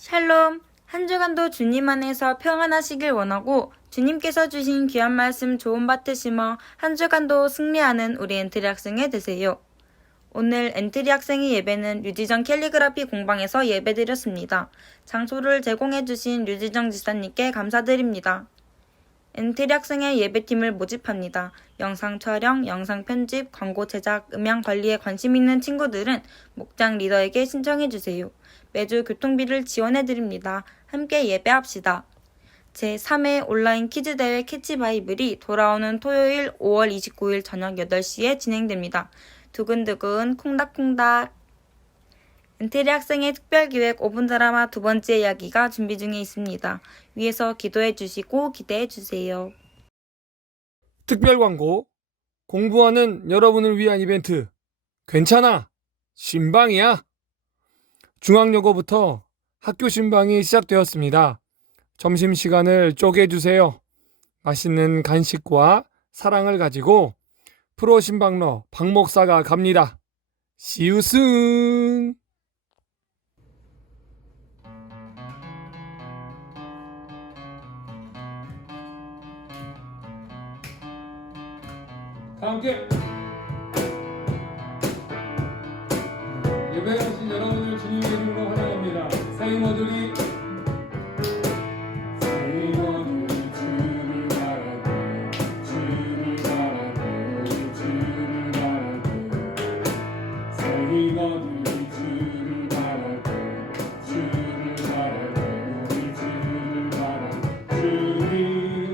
샬롬, 한 주간도 주님 안에서 평안하시길 원하고 주님께서 주신 귀한 말씀 좋은 밭을 심어 한 주간도 승리하는 우리 엔트리 학생이 되세요. 오늘 엔트리 학생의 예배는 류지정 캘리그라피 공방에서 예배드렸습니다. 장소를 제공해주신 류지정 지사님께 감사드립니다. 엔트리 학생의 예배팀을 모집합니다. 영상 촬영, 영상 편집, 광고 제작, 음향 관리에 관심 있는 친구들은 목장 리더에게 신청해주세요. 매주 교통비를 지원해드립니다. 함께 예배합시다. 제3회 온라인 퀴즈대회 캐치바이블이 돌아오는 토요일 5월 29일 저녁 8시에 진행됩니다. 두근두근 콩닥콩닥. 엔트리 학생의 특별기획 5분 드라마 두 번째 이야기가 준비 중에 있습니다. 위에서 기도해 주시고 기대해 주세요. 특별 광고. 공부하는 여러분을 위한 이벤트. 괜찮아. 신방이야. 중앙여고부터 학교 신방이 시작되었습니다. 점심시간을 쪼개주세요. 맛있는 간식과 사랑을 가지고 프로 신방러 박 목사가 갑니다. See you soon. 다 함께 예배하신 여러분을 주님의 이름으로 환영합니다. 사인어들이 주를 바라고 주를 바라고 주를 바라고 사인어들이 주를 바라고 주를 바라고 주를 바라고 주님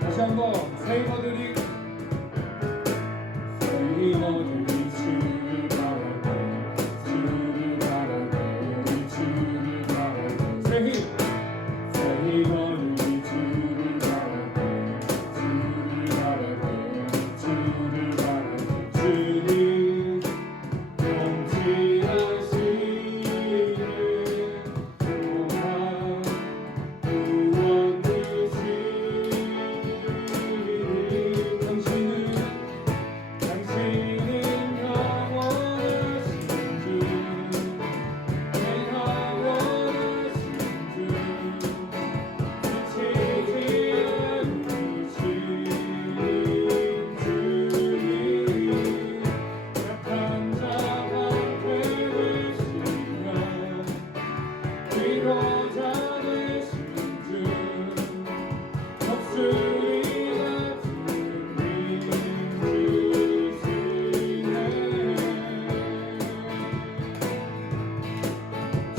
다시 한번 세이버들이 주를 바라고 주를 바라고 주를 바라고 세이버들이 주를 바라고 주를 바라고 주를 바라고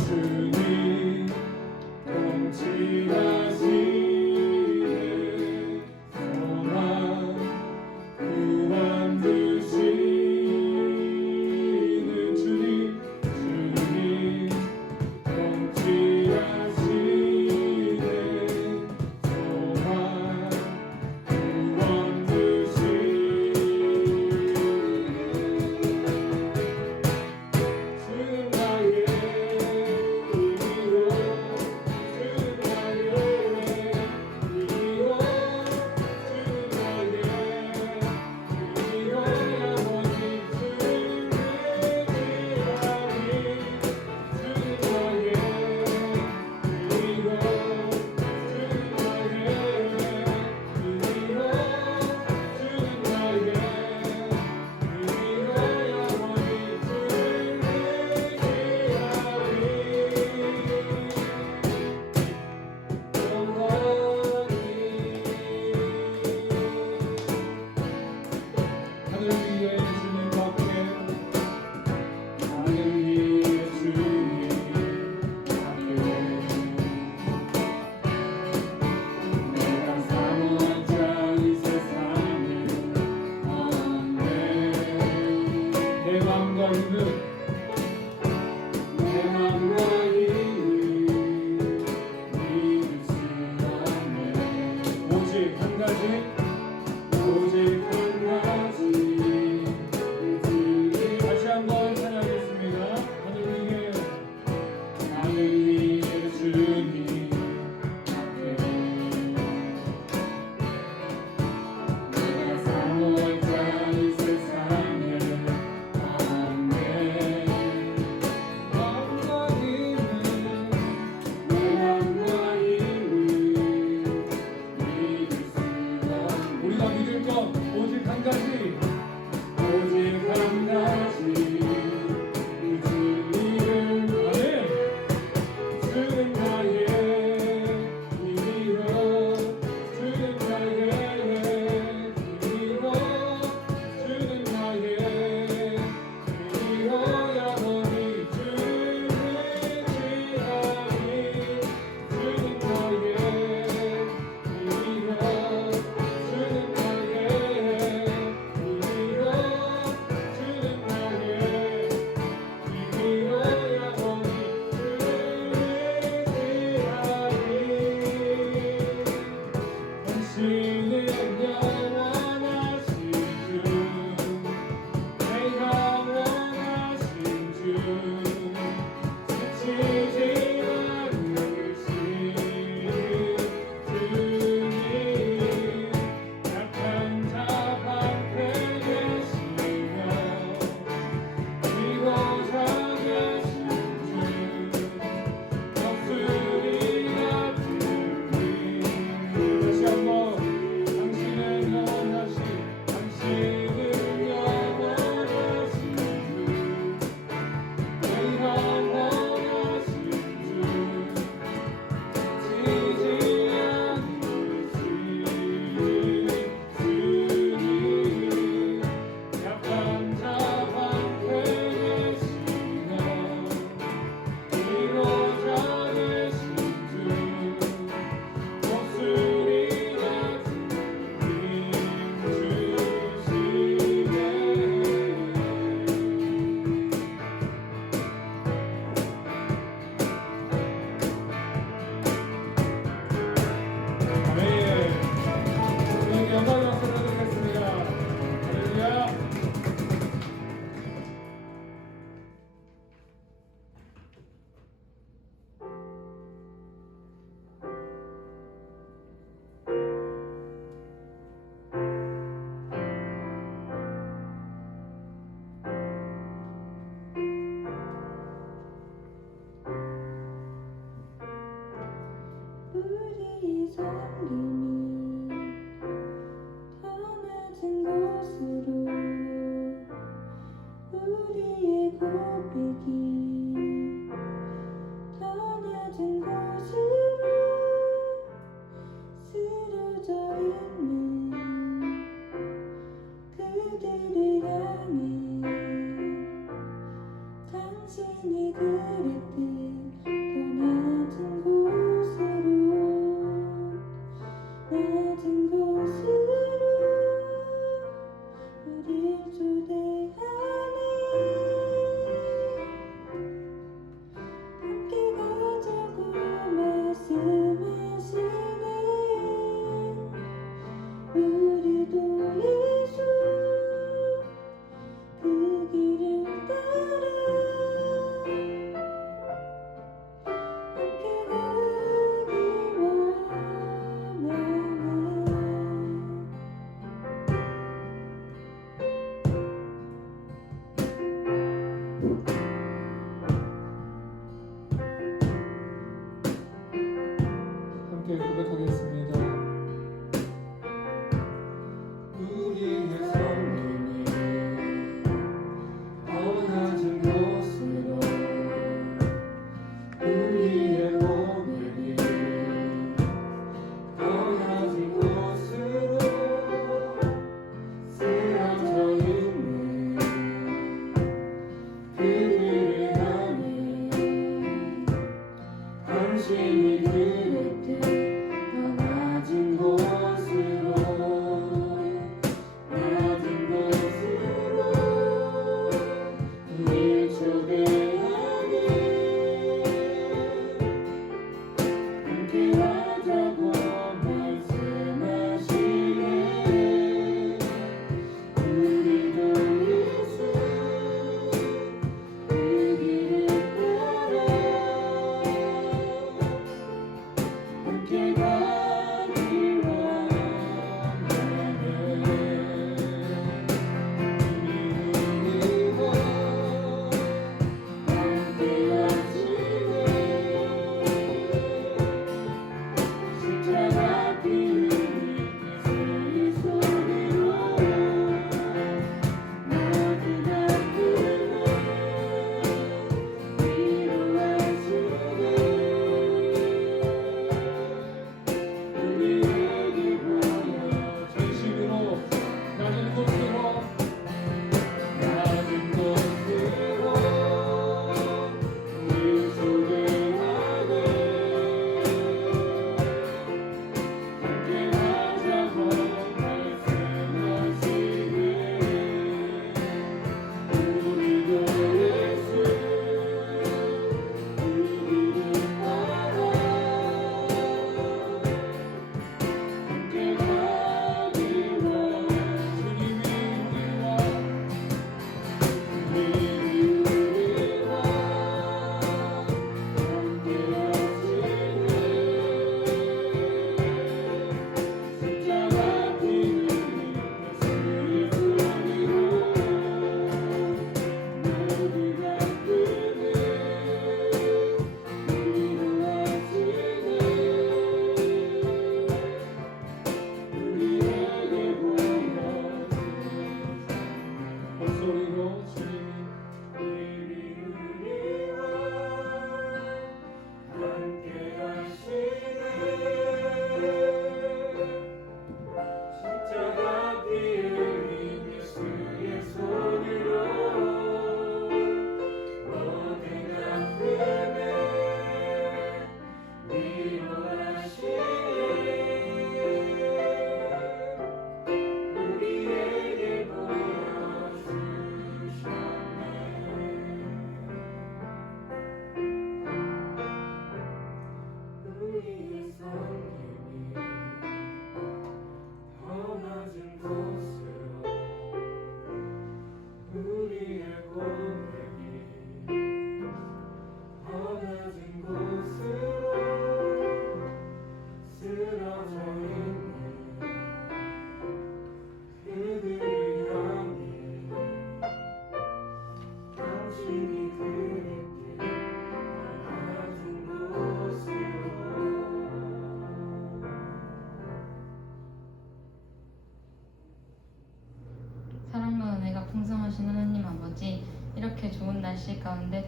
주님 통치하시네 동안 구원 주님 통치하시네 섬김이 편해진 곳으로 우리의 고백이 편해진 곳으로 쓰러져 있는 그들을 향해 당신이 그랬듯 편해진 곳으로 낮은 곳으로 우릴 초대하네 함께 가자고 말씀하시네 우리도 예수 그 길을 따라 함께 가길 원하네 함께 고백하겠습니다. 우리의 섬김이 떠나진 곳으로 우리의 고백이 떠나진 곳으로 쓰러져 있는 그들을 향해 당신이 그랬듯 더 낮은 곳으로 낮은 곳으로 우릴 초대하니 함께 가자고 말씀하시네 우리도 예수 그 길을 따라 함께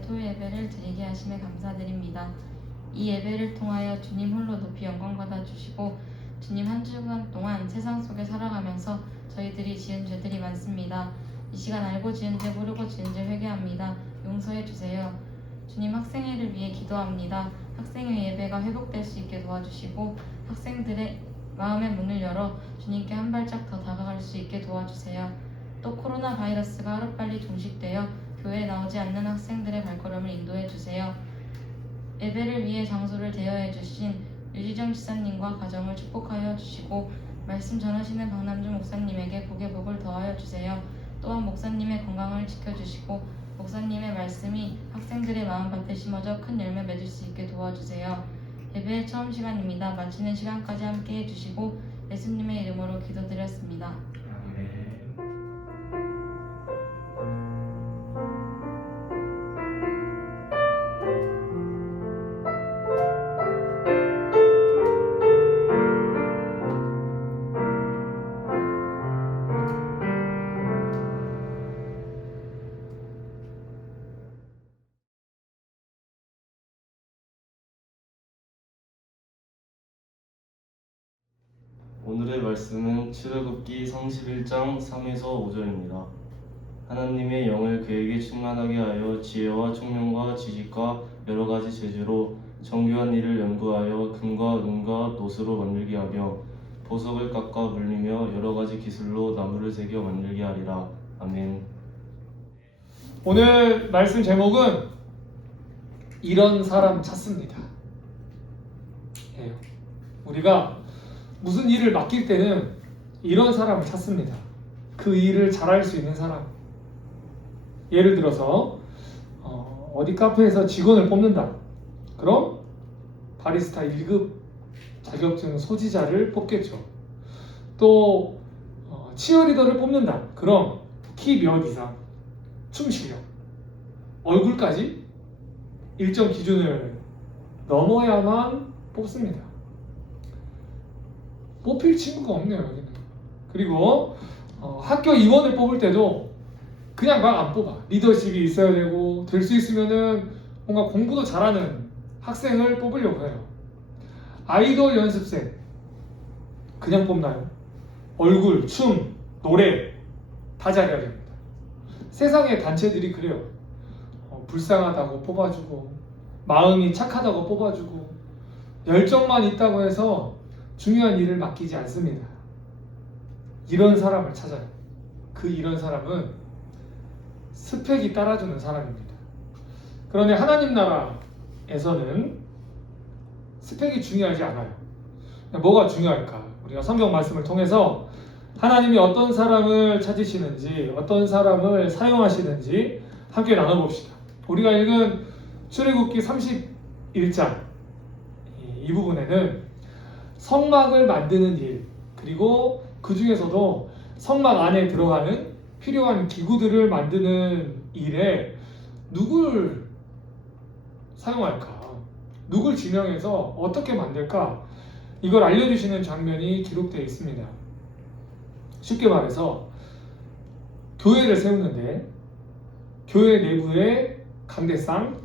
토요 예배를 드리게 하심에 감사드립니다. 이 예배를 통하여 주님 홀로 높이 영광 받아 주시고 주님 한 주간 동안 세상 속에 살아가면서 저희들이 지은 죄들이 많습니다. 이 시간 알고 지은 죄 모르고 지은 죄 회개합니다. 용서해 주세요. 주님 학생회를 위해 기도합니다. 학생회 예배가 회복될 수 있게 도와주시고 학생들의 마음의 문을 열어 주님께 한 발짝 더 다가갈 수 있게 도와주세요. 또 코로나 바이러스가 하루빨리 종식되어 교회에 나오지 않는 학생들의 발걸음을 인도해 주세요. 예배를 위해 장소를 대여해 주신 유지정 지사님과 가정을 축복하여 주시고 말씀 전하시는 박남주 목사님에게 복의 복을 더하여 주세요. 또한 목사님의 건강을 지켜주시고 목사님의 말씀이 학생들의 마음밭에 심어져 큰 열매 맺을 수 있게 도와주세요. 예배의 처음 시간입니다. 마치는 시간까지 함께 해주시고 예수님의 이름으로 기도드렸습니다. 오늘의 말씀은 출애굽기 31장 3에서 5절입니다. 하나님의 영을 그에게 충만하게 하여 지혜와 총명과 지식과 여러 가지 재주로 정교한 일을 연구하여 금과 은과 노스로 만들게 하며 보석을 깎아 물리며 여러 가지 기술로 나무를 새겨 만들게 하리라. 아멘. 오늘 말씀 제목은 이런 사람 찾습니다. 예, 우리가 무슨 일을 맡길 때는 이런 사람을 찾습니다. 그 일을 잘할 수 있는 사람. 예를 들어서 어디 카페에서 직원을 뽑는다. 그럼 바리스타 1급 자격증 소지자를 뽑겠죠. 또 치어리더를 뽑는다. 그럼 키 몇 이상, 춤 실력, 얼굴까지 일정 기준을 넘어야만 뽑습니다. 뽑힐 친구가 없네요, 여기는. 그리고 학교 임원을 뽑을 때도 그냥 막 안 뽑아. 리더십이 있어야 되고 될 수 있으면은 뭔가 공부도 잘하는 학생을 뽑으려고 해요. 아이돌 연습생 그냥 뽑나요? 얼굴, 춤, 노래 다 잘해야 됩니다. 세상의 단체들이 그래요. 불쌍하다고 뽑아주고 마음이 착하다고 뽑아주고 열정만 있다고 해서 중요한 일을 맡기지 않습니다. 이런 사람을 찾아요. 그 이런 사람은 스펙이 따라주는 사람입니다. 그런데 하나님 나라에서는 스펙이 중요하지 않아요. 뭐가 중요할까? 우리가 성경 말씀을 통해서 하나님이 어떤 사람을 찾으시는지, 어떤 사람을 사용하시는지 함께 나눠봅시다. 우리가 읽은 출애굽기 31장 이 부분에는 성막을 만드는 일, 그리고 그 중에서도 성막 안에 들어가는 필요한 기구들을 만드는 일에 누굴 사용할까? 누굴 지명해서 어떻게 만들까? 이걸 알려주시는 장면이 기록되어 있습니다. 쉽게 말해서 교회를 세우는데 교회 내부에 강대상,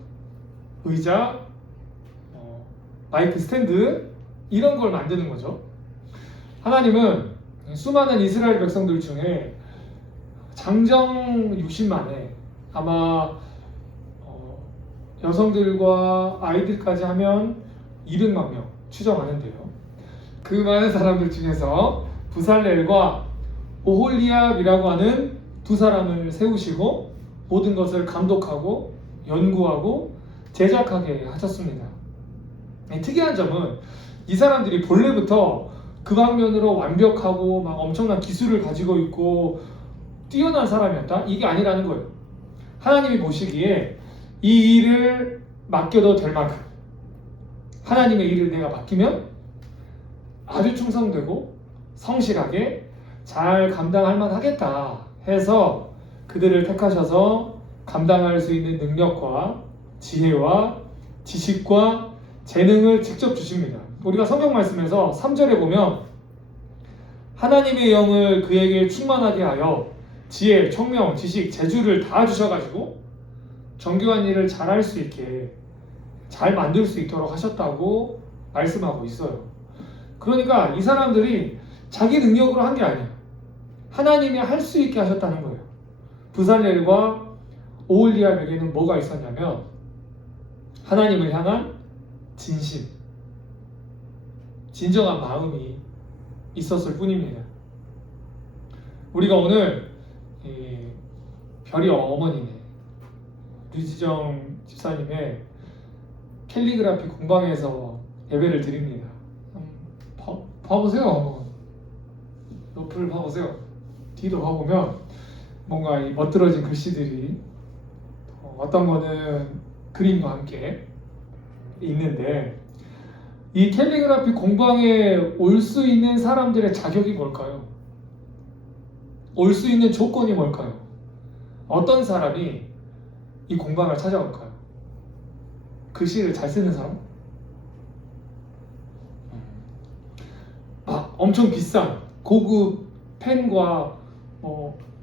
의자, 마이크 스탠드 이런 걸 만드는 거죠. 하나님은 수많은 이스라엘 백성들 중에 장정 60만에 아마 여성들과 아이들까지 하면 200만 명 추정하는데요. 그 많은 사람들 중에서 부살렐과 오홀리압이라고 하는 두 사람을 세우시고 모든 것을 감독하고 연구하고 제작하게 하셨습니다. 특이한 점은 이 사람들이 본래부터 그 방면으로 완벽하고 막 엄청난 기술을 가지고 있고 뛰어난 사람이었다? 이게 아니라는 거예요. 하나님이 보시기에 이 일을 맡겨도 될 만큼 하나님의 일을 내가 맡기면 아주 충성되고 성실하게 잘 감당할 만하겠다 해서 그들을 택하셔서 감당할 수 있는 능력과 지혜와 지식과 재능을 직접 주십니다. 우리가 성경 말씀에서 3절에 보면 하나님의 영을 그에게 충만하게 하여 지혜, 총명, 지식, 재주를 다 주셔가지고 정교한 일을 잘할 수 있게 잘 만들 수 있도록 하셨다고 말씀하고 있어요. 그러니까 이 사람들이 자기 능력으로 한 게 아니에요. 하나님이 할 수 있게 하셨다는 거예요. 부살렐과 오홀리압에게는 뭐가 있었냐면 하나님을 향한 진심, 진정한 마음이 있었을 뿐입니다. 우리가 오늘 별이 어머니네 류지정 집사님의 캘리그라피 공방에서 예배를 드립니다. 봐보세요. 옆을 봐보세요. 뒤도 봐보면 뭔가 이 멋들어진 글씨들이 어떤 거는 그림과 함께 있는데 이 캘리그라피 공방에 올 수 있는 사람들의 자격이 뭘까요? 올 수 있는 조건이 뭘까요? 어떤 사람이 이 공방을 찾아올까요? 글씨를 잘 쓰는 사람? 엄청 비싼 고급 펜과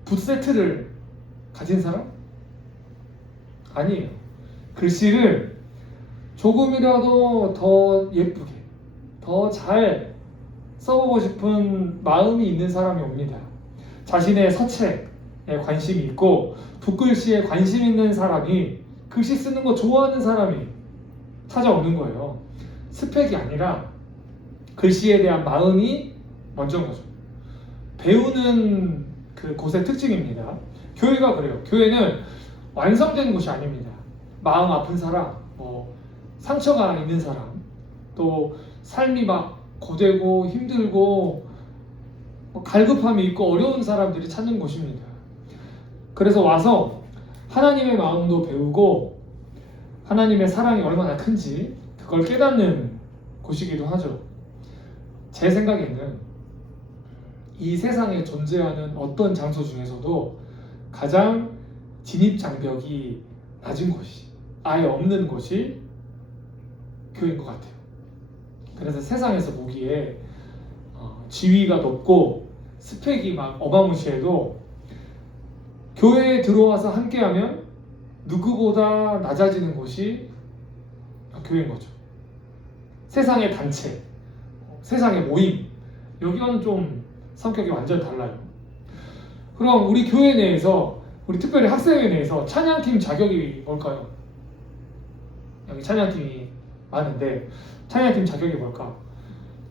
붓 세트를 가진 사람? 아니에요. 글씨를 조금이라도 더 예쁘게, 더 잘 써보고 싶은 마음이 있는 사람이 옵니다. 자신의 서책에 관심이 있고 붓글씨에 관심 있는 사람이 글씨 쓰는 거 좋아하는 사람이 찾아오는 거예요. 스펙이 아니라 글씨에 대한 마음이 먼저인 거죠. 배우는 그 곳의 특징입니다. 교회가 그래요. 교회는 완성된 곳이 아닙니다. 마음 아픈 사람, 상처가 있는 사람, 또 삶이 막 고되고 힘들고 갈급함이 있고 어려운 사람들이 찾는 곳입니다. 그래서 와서 하나님의 마음도 배우고 하나님의 사랑이 얼마나 큰지 그걸 깨닫는 곳이기도 하죠. 제 생각에는 이 세상에 존재하는 어떤 장소 중에서도 가장 진입장벽이 낮은 곳이, 아예 없는 곳이 교회인 것 같아요. 그래서 세상에서 보기에 지위가 높고 스펙이 막 어마무시해도 교회에 들어와서 함께하면 누구보다 낮아지는 곳이 교회인 거죠. 세상의 단체, 세상의 모임, 여기와는 좀 성격이 완전 달라요. 그럼 우리 교회 내에서, 우리 특별히 학생회 내에서 찬양팀 자격이 뭘까요? 여기 찬양팀이 많은데 찬양팀 자격이 뭘까?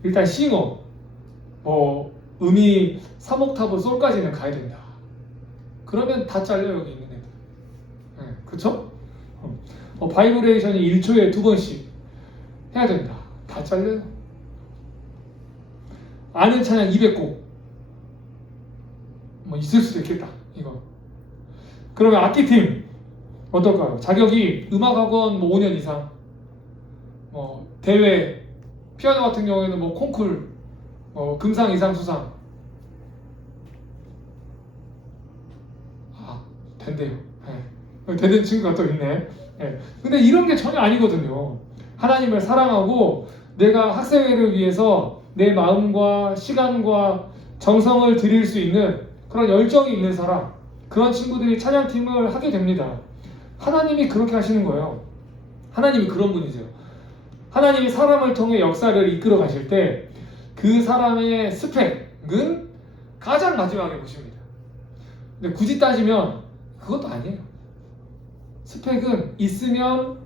일단 싱어, 음이 3옥타브 솔까지는 가야 된다. 그러면 다 잘려 여기 있는 애들. 네, 그쵸? 바이브레이션이 1초에 2번씩 해야 된다. 다 잘려요. 아는 찬양 200곡 있을 수도 있겠다. 이거. 그러면 악기팀 어떨까요? 자격이 음악학원 5년 이상, 대회, 피아노 같은 경우에는 콩쿨, 금상 이상 수상. 된대요. 네. 되는 친구가 또 있네. 네. 근데 이런 게 전혀 아니거든요. 하나님을 사랑하고 내가 학생회를 위해서 내 마음과 시간과 정성을 드릴 수 있는 그런 열정이 있는 사람, 그런 친구들이 찬양팀을 하게 됩니다. 하나님이 그렇게 하시는 거예요. 하나님이 그런 분이세요. 하나님이 사람을 통해 역사를 이끌어 가실 때 그 사람의 스펙은 가장 마지막에 보십니다. 근데 굳이 따지면 그것도 아니에요. 스펙은 있으면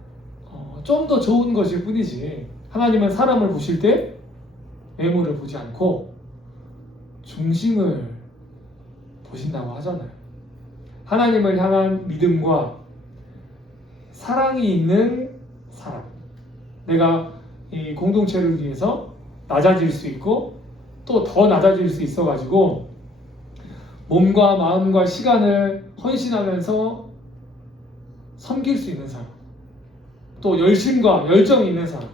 좀 더 좋은 것일 뿐이지, 하나님은 사람을 보실 때 외모를 보지 않고 중심을 보신다고 하잖아요. 하나님을 향한 믿음과 사랑이 있는 사람, 내가 이 공동체를 위해서 낮아질 수 있고 또 더 낮아질 수 있어가지고 몸과 마음과 시간을 헌신하면서 섬길 수 있는 사람, 또 열심과 열정이 있는 사람,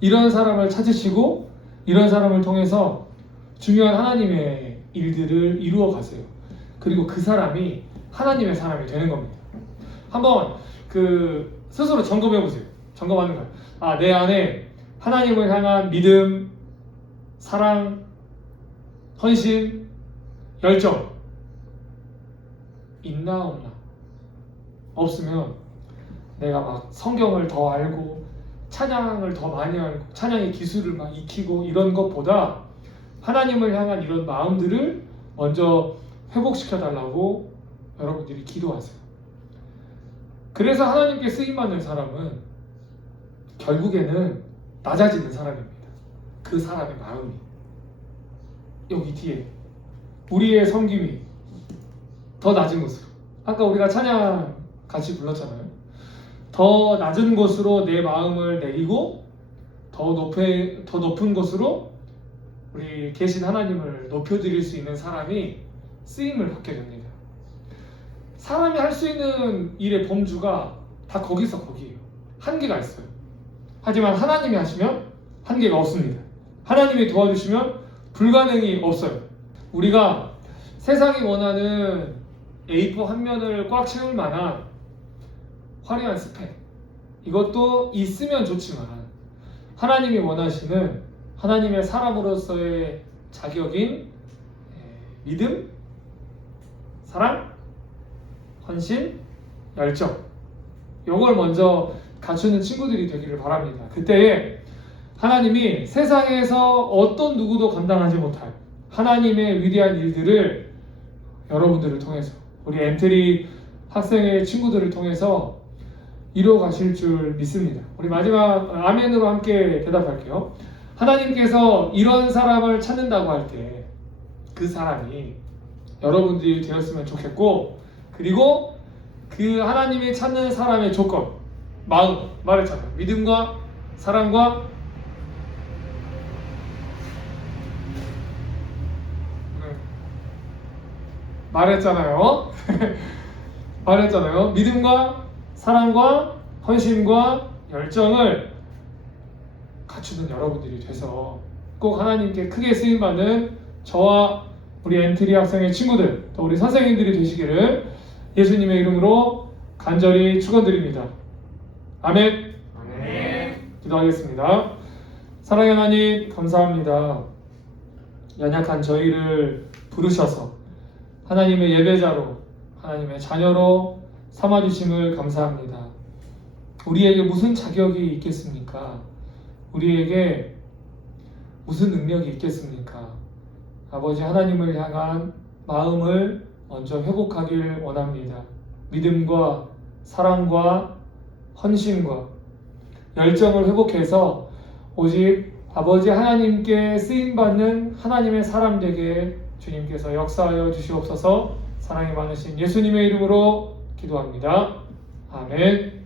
이런 사람을 찾으시고 이런 사람을 통해서 중요한 하나님의 일들을 이루어 가세요. 그리고 그 사람이 하나님의 사람이 되는 겁니다. 한번 스스로 점검해 보세요. 점검하는 거예요. 내 안에 하나님을 향한 믿음, 사랑, 헌신, 열정 있나 없나? 없으면 내가 막 성경을 더 알고 찬양을 더 많이 알고 찬양의 기술을 막 익히고 이런 것보다 하나님을 향한 이런 마음들을 먼저 회복시켜 달라고 여러분들이 기도하세요. 그래서 하나님께 쓰임받는 사람은 결국에는 낮아지는 사람입니다. 그 사람의 마음이 여기 뒤에 우리의 섬김이 더 낮은 곳으로, 아까 우리가 찬양 같이 불렀잖아요. 더 낮은 곳으로 내 마음을 내리고 더 높은 곳으로 우리 계신 하나님을 높여드릴 수 있는 사람이 쓰임을 받게 됩니다. 사람이 할 수 있는 일의 범주가 다 거기서 거기에요. 한계가 있어요. 하지만 하나님이 하시면 한계가 없습니다. 하나님이 도와주시면 불가능이 없어요. 우리가 세상이 원하는 A4 한 면을 꽉 채울 만한 화려한 스펙, 이것도 있으면 좋지만 하나님이 원하시는 하나님의 사람으로서의 자격인 믿음, 사랑, 헌신, 열정, 이걸 먼저 갖추는 친구들이 되기를 바랍니다. 그때에 하나님이 세상에서 어떤 누구도 감당하지 못할 하나님의 위대한 일들을 여러분들을 통해서, 우리 엔트리 학생의 친구들을 통해서 이루어 가실 줄 믿습니다. 우리 마지막 아멘으로 함께 대답할게요. 하나님께서 이런 사람을 찾는다고 할 때 그 사람이 여러분들이 되었으면 좋겠고, 그리고 그 하나님이 찾는 사람의 조건, 마음, 말했잖아요. 믿음과 사랑과 말했잖아요. 말했잖아요. 믿음과 사랑과 헌신과 열정을 갖추는 여러분들이 돼서 꼭 하나님께 크게 쓰임받는 저와 우리 엔트리 학생의 친구들, 또 우리 선생님들이 되시기를 예수님의 이름으로 간절히 축원드립니다. 아멘. 아멘. 기도하겠습니다. 사랑의 하나님, 감사합니다. 연약한 저희를 부르셔서 하나님의 예배자로, 하나님의 자녀로 삼아주심을 감사합니다. 우리에게 무슨 자격이 있겠습니까? 우리에게 무슨 능력이 있겠습니까? 아버지 하나님을 향한 마음을 먼저 회복하길 원합니다. 믿음과 사랑과 헌신과 열정을 회복해서 오직 아버지 하나님께 쓰임받는 하나님의 사람 되게 주님께서 역사하여 주시옵소서. 사랑이 많으신 예수님의 이름으로 기도합니다. 아멘.